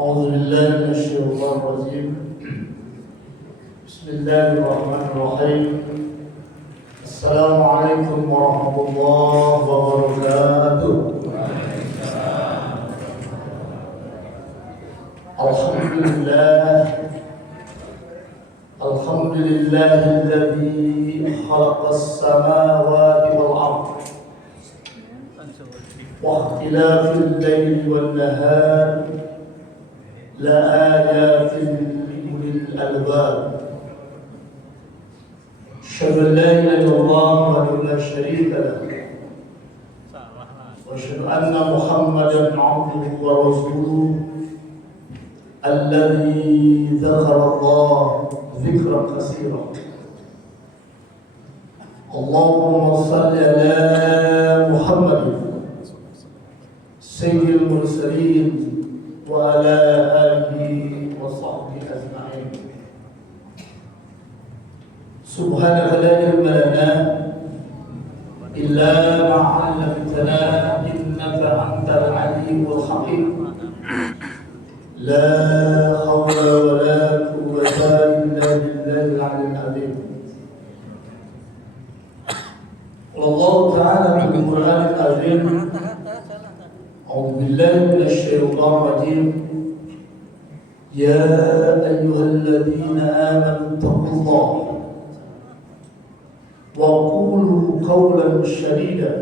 أعوذ بالله من الشيطان الرجيم. بسم الله الرحمن الرحيم. السلام عليكم ورحمة الله وبركاته. الحمد لله الذي خلق السماوات والأرض واختلاف الليل والنهار لآيات لأولي الألباب. أشهد أن لا إله إلا الله وحده لا شريك له وأشهد أن محمدا عبده ورسوله الذي ذكر الله ذكرا كثيرا. اللهم صل على محمد سيد المرسلين وعلى آله وصحبه أجمعين. سبحانك لا علم لنا إلا ما علمتنا إنك أنت العليم الحكيم. لا حول ولا قوة إلا بالله العلي العظيم. والله تعالى في القرآن العظيم: أعوذ بالله من الشيطان الرجيم. يا أيها الذين آمنوا اتقوا الله وقولوا قولا سديدا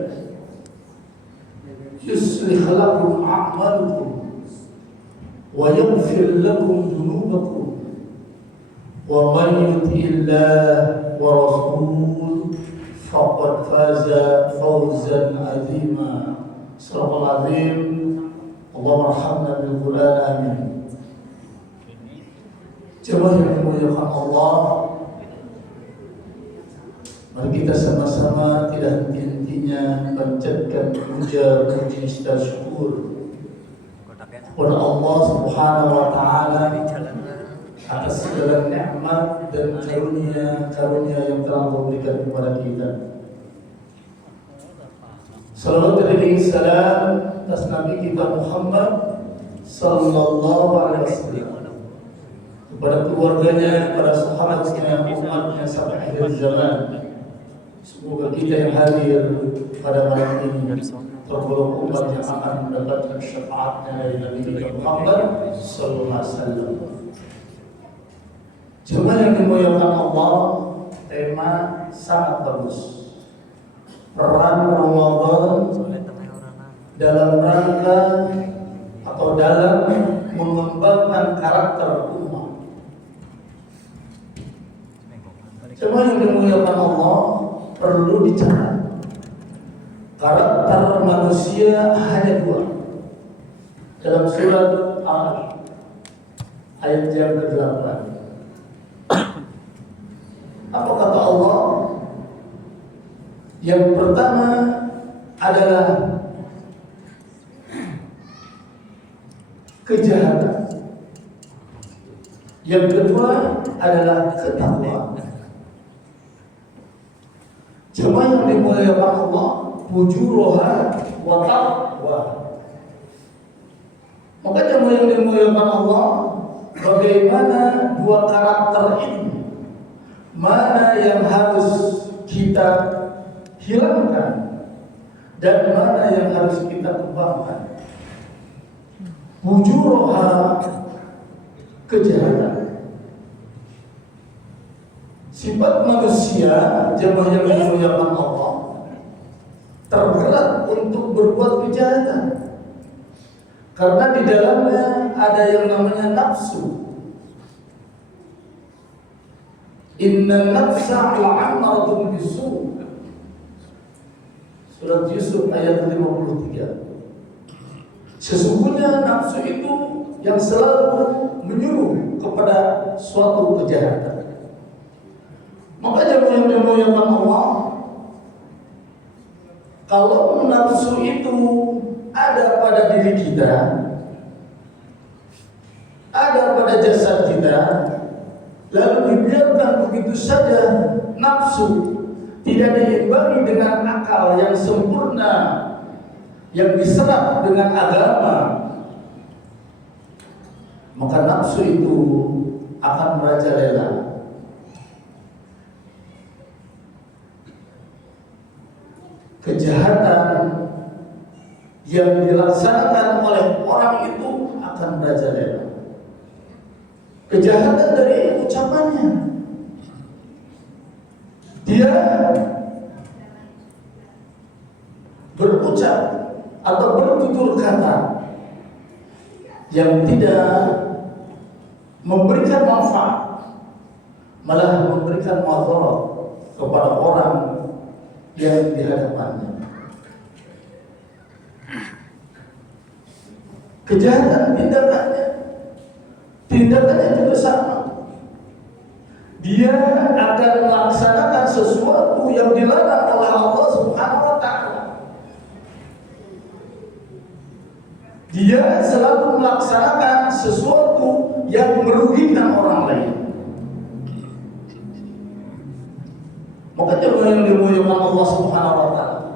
يصلح لكم أعمالكم ويغفر لكم ذنوبكم ومن يطع الله ورسوله فقد فاز فوزا عظيما. صدق الله العظيم. اللهم ارحمنا بالقرآن آمين. Jemaah yang dimuliakan Allah, mari kita sama-sama tidak henti-hentinya panjatkan puja-puji dan syukur kepada Allah Subhanahu wa taala atas segala nikmat dan karunia yang telah Allah berikan kepada kita. Salawat dan salam atas Nabi kita Muhammad sallallahu alaihi wasallam, kepada keluarganya, kepada sahabatnya, umatnya sampai akhir zaman. Semoga kita yang hadir pada malam ini tergolong umat yang akan mendapatkan syafaatnya dari Nabi kita Muhammad sallallahu alaihi wasallam. Jemaah yang dimuliakan Allah, tema sangat bagus. Peran Ramadan dalam rangka atau dalam mengembangkan karakter umat. Jemaah yang dimuliakan Allah, perlu dicatat, karakter manusia hanya dua. Dalam surat Al-Araf ayat yang ke-8, apa kata Allah? Yang pertama adalah kejahatan, yang kedua adalah ketakwaan. Jemaah yang dimuliakan Allah, fujuruha wa taqwa. Maka jemaah yang dimuliakan Allah, bagaimana dua karakter ini, mana yang harus kita hilangkan dan mana yang harus kita kembangkan. Fujuruha, kejahatan. Sifat manusia, jemaah yang dimuliakan Allah, tergerak untuk berbuat kejahatan karena di dalamnya ada yang namanya nafsu. Inna nafsa la'amaratun bisu. Surat Yusuf ayat 53. Sesungguhnya nafsu itu yang selalu menyuruh kepada suatu kejahatan. Maka jemaah yang dimuliakan Allah, kalau nafsu itu ada pada diri kita, ada pada jasad kita, lalu dibiarkan begitu saja nafsu, tidak diimbangi dengan akal yang sempurna, yang diserap dengan agama, maka nafsu itu akan merajalela. Kejahatan yang dilaksanakan oleh orang itu akan merajalela. Kejahatan dari ucapannya. Dia berucap atau bertutur kata yang tidak memberikan manfaat, malah memberikan mudarat kepada orang yang di hadapannya. Kejahatan tindakannya juga sama. Dia akan melaksanakan sesuatu yang dilarang oleh Allah Subhanahu wa taala. Dia selalu melaksanakan sesuatu yang merugikan orang lain. Maka jangan yang dimuliakan Allah Subhanahu wa taala.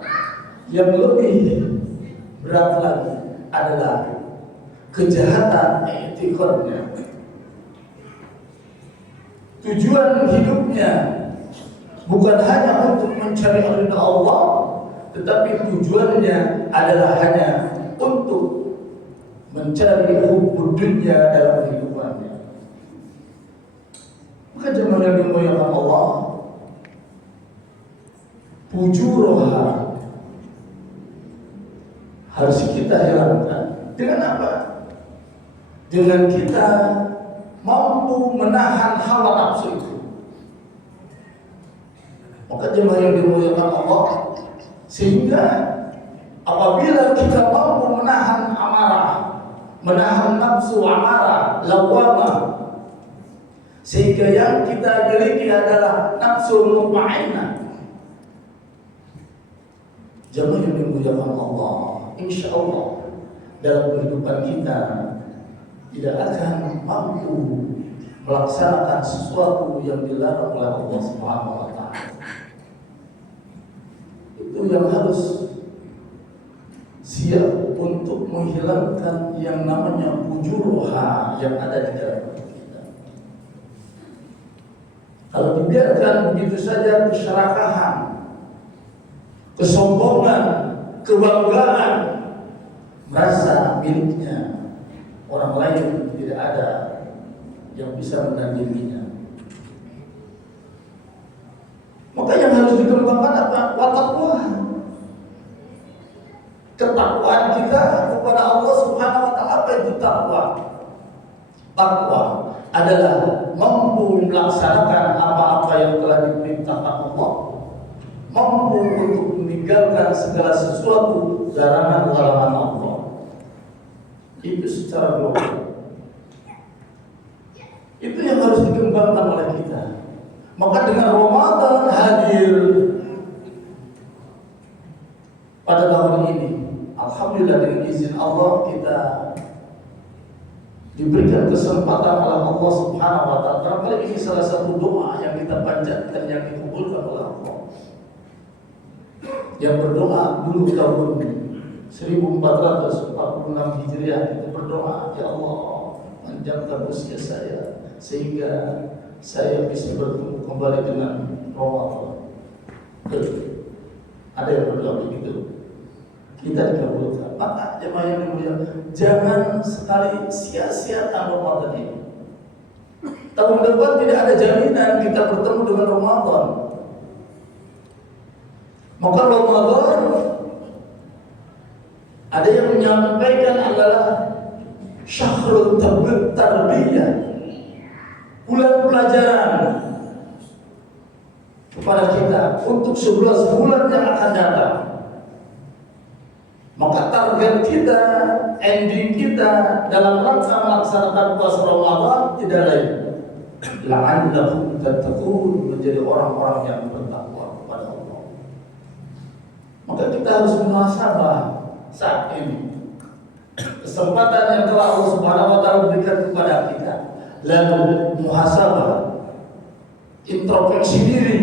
Yang lebih berat lagi adalah kejahatan etikotnya. Tujuan hidupnya bukan hanya untuk mencari ridha Allah, tetapi tujuannya adalah hanya untuk mencari hubbud dunya dalam kehidupannya. Maka jemaah yang dimuliakan Allah, fujuruha harus kita hilangkan. Dengan apa? Dengan kita mampu menahan hawa nafsu itu. Maka jemaah yang dimuliakan Allah, sehingga apabila kita mampu menahan amarah, menahan nafsu amarah, lawamah, sehingga yang kita miliki adalah nafsu mutmainnah. Jemaah yang dimuliakan Allah, insya Allah dalam kehidupan kita tidak akan mampu melaksanakan sesuatu yang dilarang oleh Allah Subhanahu wa taala. Itu yang harus siap untuk menghilangkan yang namanya fujuruha yang ada di dalam kita. Kalau dibiarkan begitu saja, keserakahan, kesombongan, kebanggaan, merasa miliknya orang lain, tidak ada yang bisa menandinginya. Maka yang harus dikembangkan apa? Taqwa. Ketakwaan kita kepada Allah Subhanahu wa taala. Apa itu takwa? Takwa adalah mampu melaksanakan apa-apa yang telah diperintahkan Allah, mampu untuk meninggalkan segala sesuatu larangan-larangan Allah. Itu secara global. Itu yang harus dikembangkan oleh kita. Maka dengan Ramadan hadir pada tahun ini, alhamdulillah dengan izin Allah kita diberikan kesempatan oleh Allah Subhanahu wa taala. Barangkali ini salah satu doa yang kita panjatkan yang dikabulkan oleh Allah. Yang berdoa dulu tahun 1446 Hijriah, kita berdoa, ya Allah, panjangkan usia saya sehingga saya bisa bertemu kembali dengan Ramadan. Ada yang berdoa begitu, kita dikabulkan. Maka jemaah yang dimuliakan, jangan sekali sia-siakan Ramadan ini. Tahun depan tidak ada jaminan kita bertemu dengan Ramadan. Maka Ramadan ada yang menyampaikan adalah syahrul tarbiyah, bulan pelajaran kepada kita untuk 11 bulan yang akan datang. Maka target kita, ending kita dalam rangka melaksanakan puasa Ramadan tidak lain, la'allakum tattaqun, menjadi orang-orang yang bertakwa kepada Allah. Maka kita harus muhasabah saat ini. Kesempatan yang telah Allah Subhanahu wa taala berikan kepada kita, lalu muhasabah, introspeksi diri.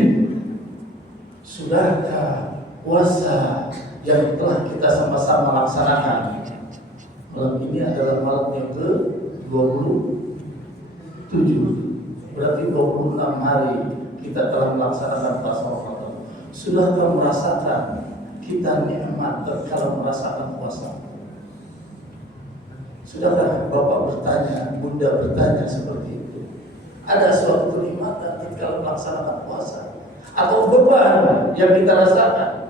Sudahkah puasa yang telah kita sama-sama laksanakan? Malam ini adalah malam yang 27, berarti 26 hari kita telah melaksanakan puasa Ramadan. Sudahkah merasakan kita nikmat kalau merasakan puasa? Sudahkah Bapak bertanya, Bunda bertanya seperti itu? Ada suatu kenikmatan ketika melaksanakan puasa atau beban yang kita rasakan?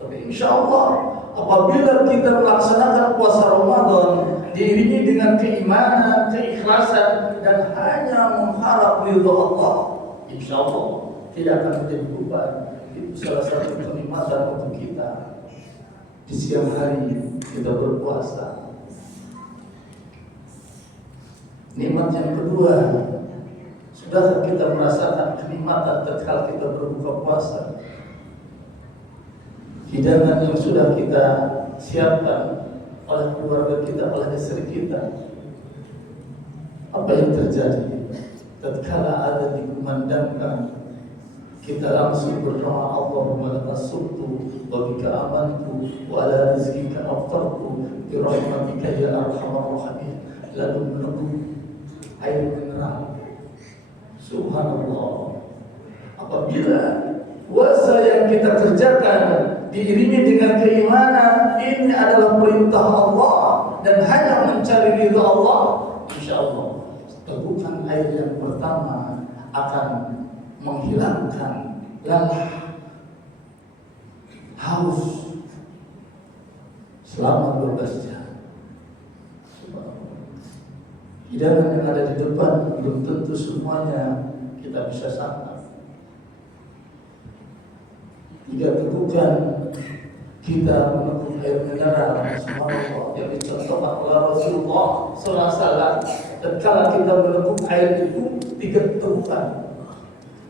Tapi insya Allah apabila kita melaksanakan puasa Ramadan diiringi dengan keimanan, keikhlasan, dan hanya mengharap ridha Allah, insya Allah tidak akan menjadi beban. Itu salah satu kenikmatan untuk kita di siang hari kita berpuasa. Nikmat yang kedua, sudahkah kita merasakan kenikmatan tatkala kita berbuka puasa? Hidangan yang sudah kita siapkan oleh keluarga kita, oleh istri kita. Apa yang terjadi tatkala ada dikumandangkan, kita langsung berdoa, Allahumma laka sumtu wa bika amantu wa ala rizqika aftartu bi rahmatika ya arhamar rahimin. Lalu meneguk air mineral. Subhanallah. Apabila puasa yang kita kerjakan diiringi dengan keimanan, ini adalah perintah Allah dan hanya mencari ridha Allah, insya Allah tegukan air yang pertama akan menghilangkan lelah, haus selama 12 jam. Hidangan yang ada di depan belum tentu semuanya kita bisa santap. 3 tegukan kita meneguk air mineral, subhanallah, yang dicontohkan oleh Rasulullah SAW. Dan kalau kita meneguk air itu 3 tegukan.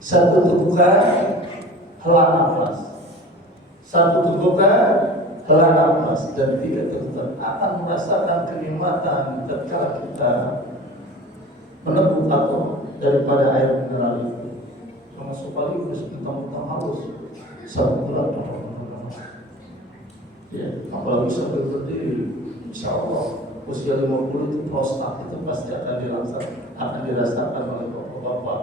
1 tegukan hela nafas, 1 tegukan hela nafas, dan 3 tegukan akan merasakan kenikmatan tatkala kita meneguk atau daripada air mineral itu. Termasuk sekaligus mentang-mentang halus satu bulan, ya, apalagi sampai berdiri, insya Allah usia 50 itu prostat itu pasti akan dirasakan oleh bapak-bapak.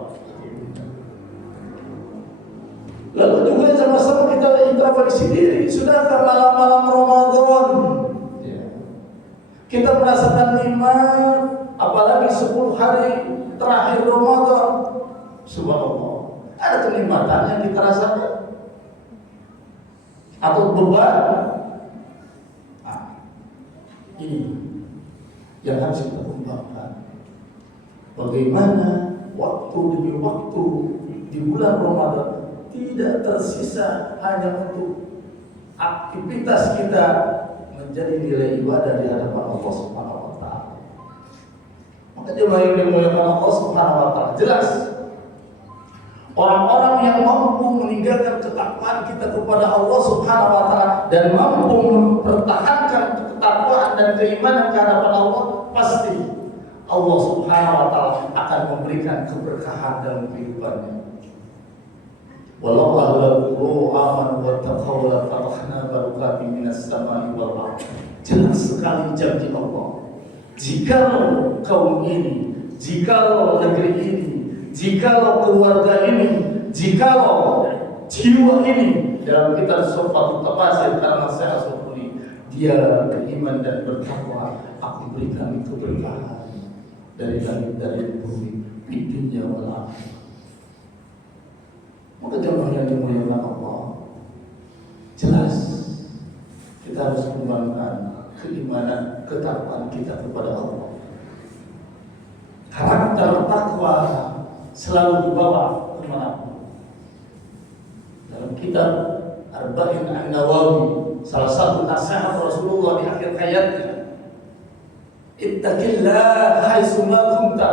Lalu juga sama-sama kita introspeksi diri. Sudahkah malam-malam Ramadan, ya, kita merasakan nikmat, apalagi 10 hari terakhir Ramadan, subhanallah, ada kenikmatan yang kita rasakan atau beban? Ini yang harus kita kembangkan. Bagaimana waktu demi waktu di bulan Ramadan tidak tersisa hanya untuk aktivitas kita menjadi nilai ibadah di hadapan Allah Subhanahu wa taala. Maka jemaah yang dimuliakan Allah Subhanahu wa taala, jelas orang-orang yang mampu meninggalkan ketakwaan kita kepada Allah Subhanahu wa taala dan mampu mempertahankan ketakwaan dan keimanan ke hadapan Allah, pasti Allah Subhanahu wa taala akan memberikan keberkahan dalam kehidupannya. Wallahu amanu wa taqaw la fatahna barakatin minas samai wal ardh. Jelas sekali janji Allah. Jikalau kaum ini, jikalau negeri ini, jikalau keluarga ini, jikalau jiwa ini, dalam kitab Sufatul Tafasir karena saya asupuni, dia beriman dan bertakwa, aku berikan keberkahan dari langit dari bumi di dunia wal akhirah. Maka jemaah yang dimuliakan Allah, jelas kita harus mengembangkan keimanan, ketakwaan kita kepada Allah. Karakter takwa selalu dibawa kemana-mana. Dalam kitab Arba'in An-Nawawi, salah satu nasihat Rasulullah di akhir hayatnya, ittaqillah haitsu ma kunta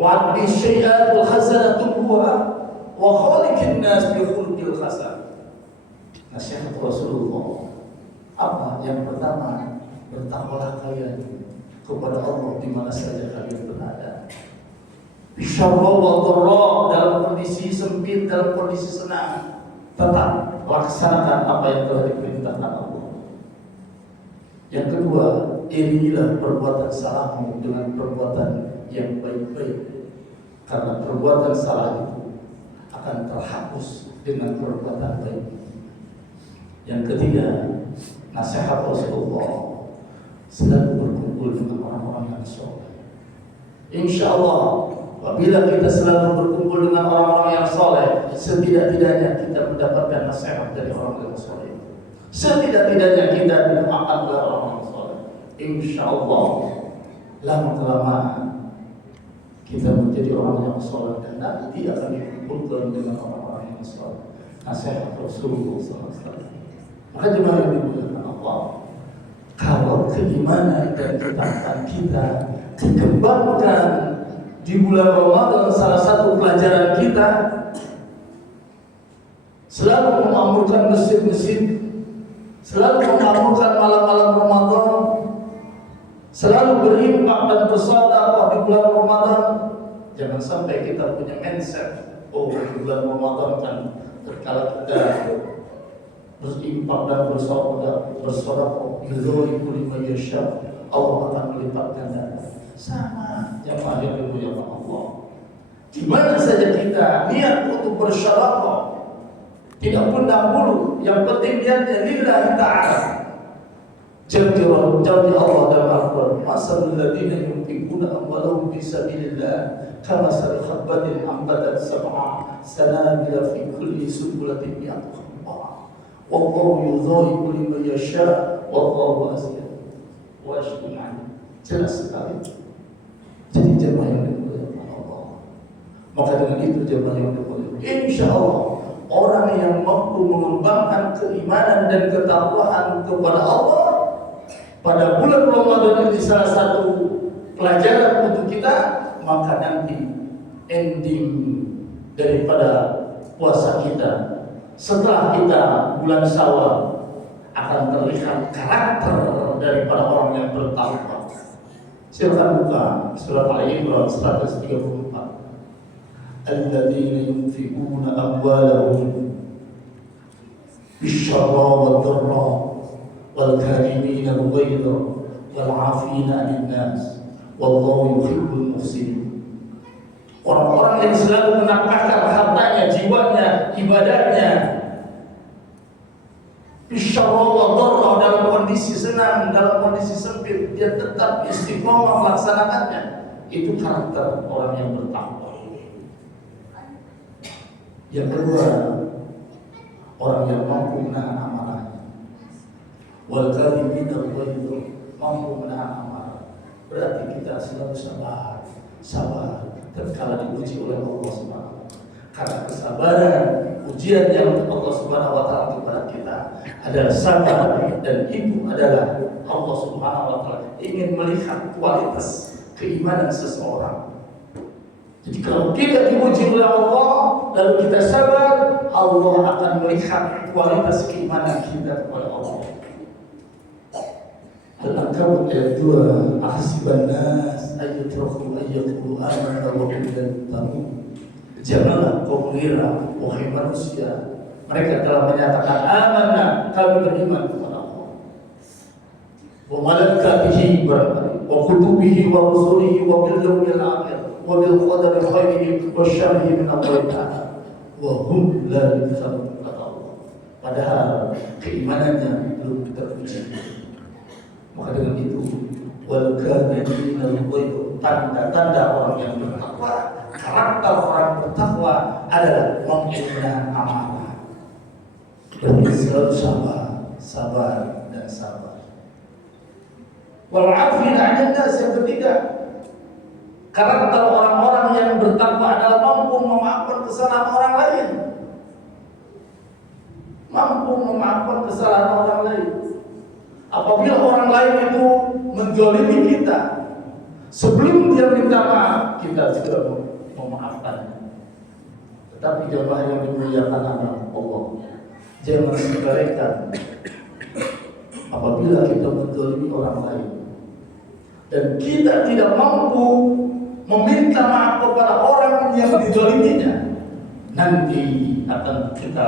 wa'addi syai'at wal hasanatu huwa wa khaliqin nas bi khuluqil hasan. Nasihat Rasulullah apa? Yang pertama, bertakwalah kalian kepada Allah di mana saja kalian berada. Bisyarra wa dharra, dalam kondisi sempit, dalam kondisi senang, tetap laksanakan apa yang telah diperintahkan Allah. Yang kedua, irilah perbuatan salahmu dengan perbuatan yang baik-baik, karena perbuatan salah itu akan terhapus dengan perbuatan baik. Yang ketiga, nasihat Rasulullah, selalu berkumpul dengan orang-orang yang soleh. Insya Allah, apabila kita selalu berkumpul dengan orang-orang yang soleh, setidak-tidaknya kita mendapatkan nasihat dari orang yang soleh. Setidak-tidaknya kita didoakan oleh orang yang soleh. Insya Allah, lama-kelamaan kita menjadi orang yang soleh dan nanti akan dikumpulkan dengan orang-orang yang soleh. Nasihat Rasulullah SAW. Maka jemaah yang dimuliakan Allah, kalau keimanan dan ketaatan kita dikembangkan di bulan Ramadan, salah satu pelajaran kita selalu memakmurkan masjid-masjid, selalu memakmurkan malam-malam Ramadan, selalu berinfak dan bersedekah di bulan Ramadan. Jangan sampai kita punya mindset, oh di bulan Ramadan kan terkala kita berinfak dan bersedekah, yudholiku liman yasha, Allah akan melipat ganda. Sama jamaah yang dimuliakan Allah. Di mana saja kita niat untuk bersedekah, tidak pandang bulu, yang penting niatnya lillahi ta'ala. Jadi Allah dalam Al-Quran, masalul ladzina yunfiquna amwalahum fi sabilillah kamathali habbatin ambatat sab'a sanabila fi kulli sunbulatin mi'atu habbatin wallahu yudhaifu liman yasha wallahu wasi'un 'alim. Jelas sekali. Jadi jemaah yang dimuliakan Allah, maka dengan itu jemaah yang dimuliakan, insya Allah orang yang mampu mengembangkan keimanan dan ketakwaan kepada Allah pada bulan Ramadan ini salah satu pelajaran untuk kita, maka nanti ending daripada puasa kita setelah kita bulan Syawal akan terlihat karakter daripada orang yang bertakwa. Silakan buka surah Al-Imran 134. Alladzina yunfiquna amwalahum bisyarra wad dharra wal kadhimina al-ghayza wal 'afina 'anil nas wallahu yuhibbul muhsinin. Orang-orang yang selalu menafkahkan hartanya, jiwanya, ibadahnya bisyarra wad dharra, dalam kondisi senang, dalam kondisi sempit, dia tetap istiqomah melaksanakannya. Itu karakter orang yang bertakwa. Yang kedua, orang yang mampu menahan amarahnya. Wal kadhimina al-ghayza, mampu menahan amarah. Berarti kita selalu sabar tatkala diuji oleh Allah Subhanahu wa taala. Karena kesabaran, ujian yang Allah Subhanahu wa taala kepada kita adalah sabar, dan itu adalah Allah Subhanahu wa taala ingin melihat kualitas keimanan seseorang. Jadi kalau kita diuji oleh Allah lalu kita sabar, Allah akan melihat kualitas keimanan kita kepada Allah. Al-Ankabut ayat 2, ahsiban nas ayyutraku ayyaqulu amanna wa hum la yuftanun. Janganlah kau mengira, wahai manusia, mereka telah menyatakan amanna, kami beriman kepada Allah, wa malaikatihi, wa kutubihi wa rusulihi wa bil yawmil akhir wa bil qadari khairihi wa syarrihi min Allah ta'ala wa hum la yuftanun. Padahal keimanannya belum teruji. Maka dengan itu, wal kadhibina al-ghayz, tanda-tanda orang yang bertakwa, karakter orang bertakwa adalah mampu menahan amarah. Dan selalu sabar dan sabar. Wal 'afina 'anil nas, yang ketiga, karakter orang-orang yang bertakwa adalah mampu memaafkan kesalahan orang lain. Mampu memaafkan kesalahan orang lain. Apabila orang lain itu menzalimi kita, sebelum dia minta maaf, kita sudah memaafkannya. Tetapi jemaah yang dimuliakan Allah, jangan sepelekan apabila kita menzalimi orang lain dan kita tidak mampu meminta maaf kepada orang yang dizaliminya, nanti akan kita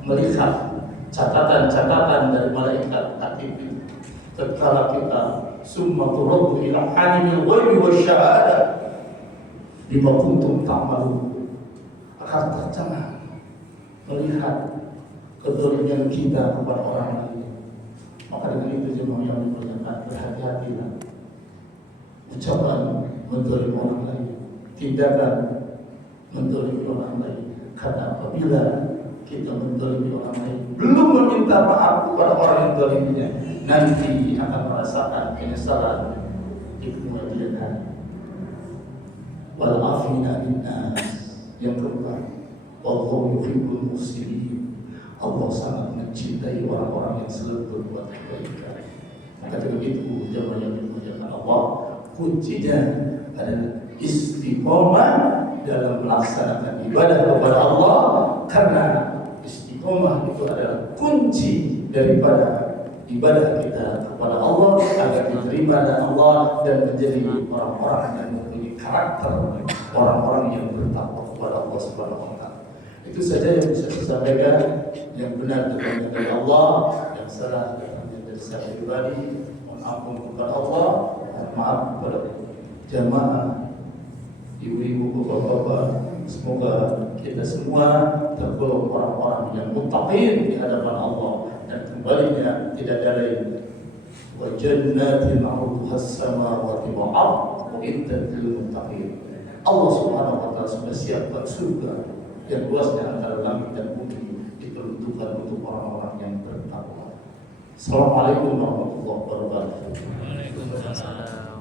melihat catatan-catatan dari malaikat atib tatkala kita summa turaddu ila alimil ghaibi wasyahadah bima kuntum ta'malun. Akan tercengang melihat kezaliman kita kepada orang lain. Maka dengan itu jemaah yang dimuliakan, berhati-hatilah ucapan menzalimi orang lain, tindakan menzalimi orang lain. Karena apabila kita menzalimi orang lain, belum meminta maaf kepada orang yang zaliminya, nanti akan merasakan penyesalan di kemudian hari. Wal afina linnas, yang keempat, wallahu yuhibbul muhsinin. Allah sangat mencintai orang-orang yang selalu berbuat kebaikan. Maka dengan itu jemaah yang dimuliakan Allah, kuncinya adalah istiqomah dalam melaksanakan ibadah kepada Allah, karena istiqomah itu adalah kunci daripada ibadah kita kepada Allah agar diterima oleh Allah dan menjadi orang-orang yang memiliki karakter orang-orang yang bertakwa kepada Allah Subhanahu wa taala. Itu saja yang bisa saya sampaikan. Yang benar datangnya dari Allah, yang salah datangnya dari saya pribadi. Mohon ampun kepada Allah, dan maaf kepada jamaah, ibu-ibu, bapak-bapak. Semoga kita semua tergolong orang-orang yang muttaqin di hadapan Allah, dan kembalinya tidak ada lain. Wa jannatin 'arduha as-samawati wal ardh uiddat lil muttaqin. Allah Subhanahu wa taala sudah siapkan surga yang luasnya antara langit dan bumi, diperuntukkan untuk orang-orang yang bertakwa. Assalamualaikum warahmatullahi wabarakatuh. Waalaikumsalam.